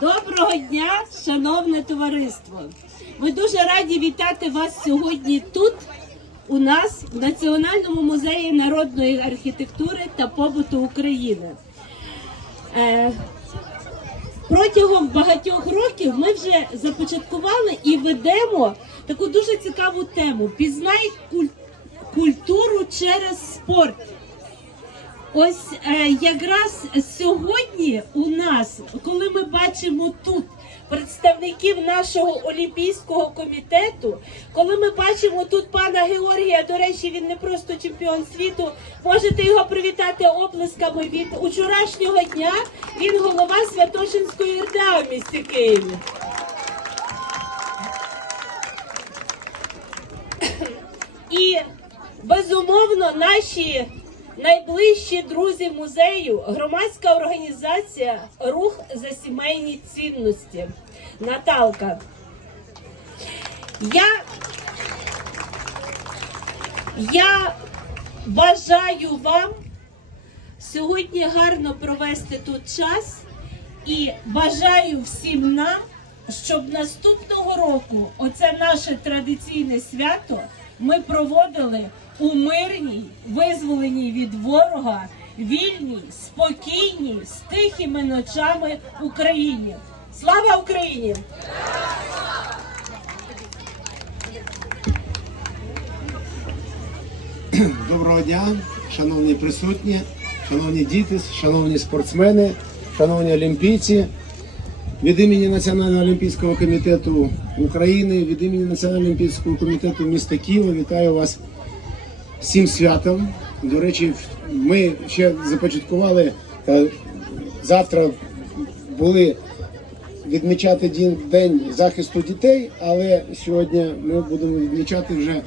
Доброго дня, шановне товариство! Ми дуже раді вітати вас сьогодні тут, у нас, в Національному музеї народної архітектури та побуту України. Е, Протягом багатьох років ми вже започаткували і ведемо таку дуже цікаву тему: пізнай культуру через спорт. Ось е, якраз сьогодні у нас, коли ми бачимо тут представників нашого олімпійського комітету, коли ми бачимо тут пана Георгія, до речі, він не просто чемпіон світу, можете його привітати оплесками від учорашнього дня. Він голова Святошинської РДА в місті Києві. І безумовно наші найближчі друзі музею, громадська організація Рух за сімейні цінності. Наталка. Я, я бажаю вам сьогодні гарно провести тут час і бажаю всім нам, щоб наступного року оце наше традиційне свято ми проводили у мирній, визволеній від ворога, вільній, спокійній, з тихими ночами Україні. Слава Україні! Доброго дня, шановні присутні, шановні діти, шановні спортсмени, шановні олімпійці. Від імені Національного олімпійського комітету України, від імені Національного олімпійського комітету міста Києва вітаю вас з цим святом. До речі, ми ще започаткували е, завтра були відмічати день захисту дітей, але сьогодні ми будемо відмічати вже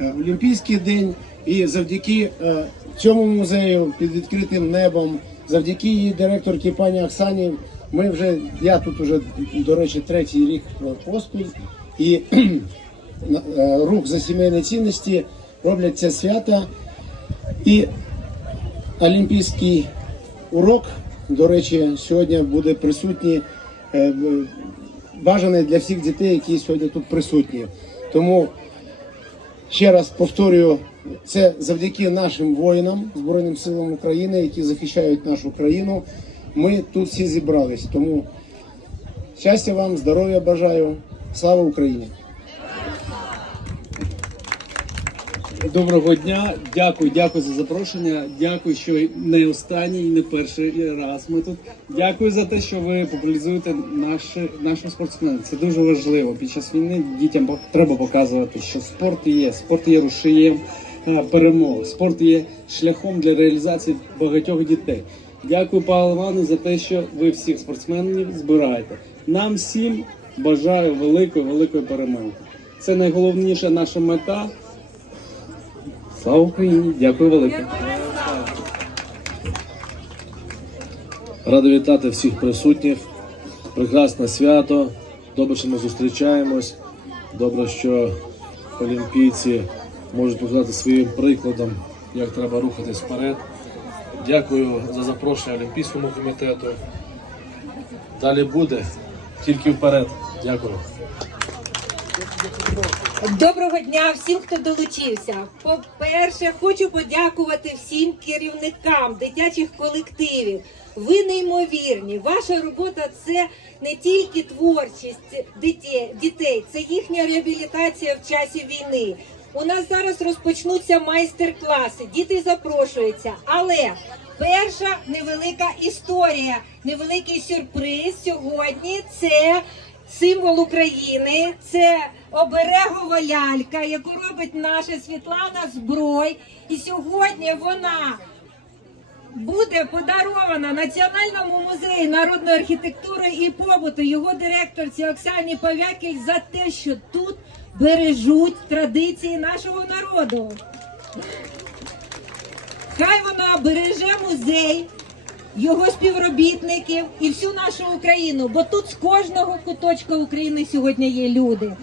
е, Олімпійський день. І завдяки е, цьому музею під відкритим небом, завдяки її директорці пані Оксані, ми вже я тут уже до речі третій рік поспіль і рух за сімейні цінності роблять це свято. І олімпійський урок, до речі, сьогодні буде присутній, е, бажаний для всіх дітей, які сьогодні тут присутні. Тому ще раз повторюю, це завдяки нашим воїнам, Збройним силам України, які захищають нашу країну. Ми тут всі зібрались. Тому щастя вам, здоров'я бажаю. Слава Україні! Доброго дня, дякую, дякую за запрошення. Дякую, що не останній, не перший раз ми тут. Дякую за те, що ви популяризуєте наші, наших спортсменів. Це дуже важливо. Під час війни дітям треба показувати, що спорт є, спорт є рушієм е, перемог, спорт є шляхом для реалізації багатьох дітей. Дякую, Павло Іванович, за те, що ви всіх спортсменів збираєте. Нам всім бажаю великої, великої перемоги. Це найголовніша наша мета. Слава Україні! Дякую велике. Радий вітати всіх присутніх. Прекрасне свято. Добре, що ми зустрічаємось. Добре, що олімпійці можуть показати своїм прикладом, як треба рухатись вперед. Дякую за запрошення Олімпійському комітету. Далі буде тільки вперед. Дякую. Доброго дня всім, хто долучився. По-перше, хочу подякувати всім керівникам дитячих колективів. Ви неймовірні. Ваша робота це не тільки творчість дітей, це їхня реабілітація в часі війни. У нас зараз розпочнуться майстер-класи, діти запрошуються. Але перша невелика історія, невеликий сюрприз сьогодні це символ України. Це оберегова лялька, яку робить наша Світлана Зброй. І сьогодні вона буде подарована Національному музею народної архітектури і побуту його директорці Оксані Павякіль за те, що тут бережуть традиції нашого народу. Хай вона береже музей, його співробітників і всю нашу Україну, бо тут з кожного куточка України сьогодні є люди.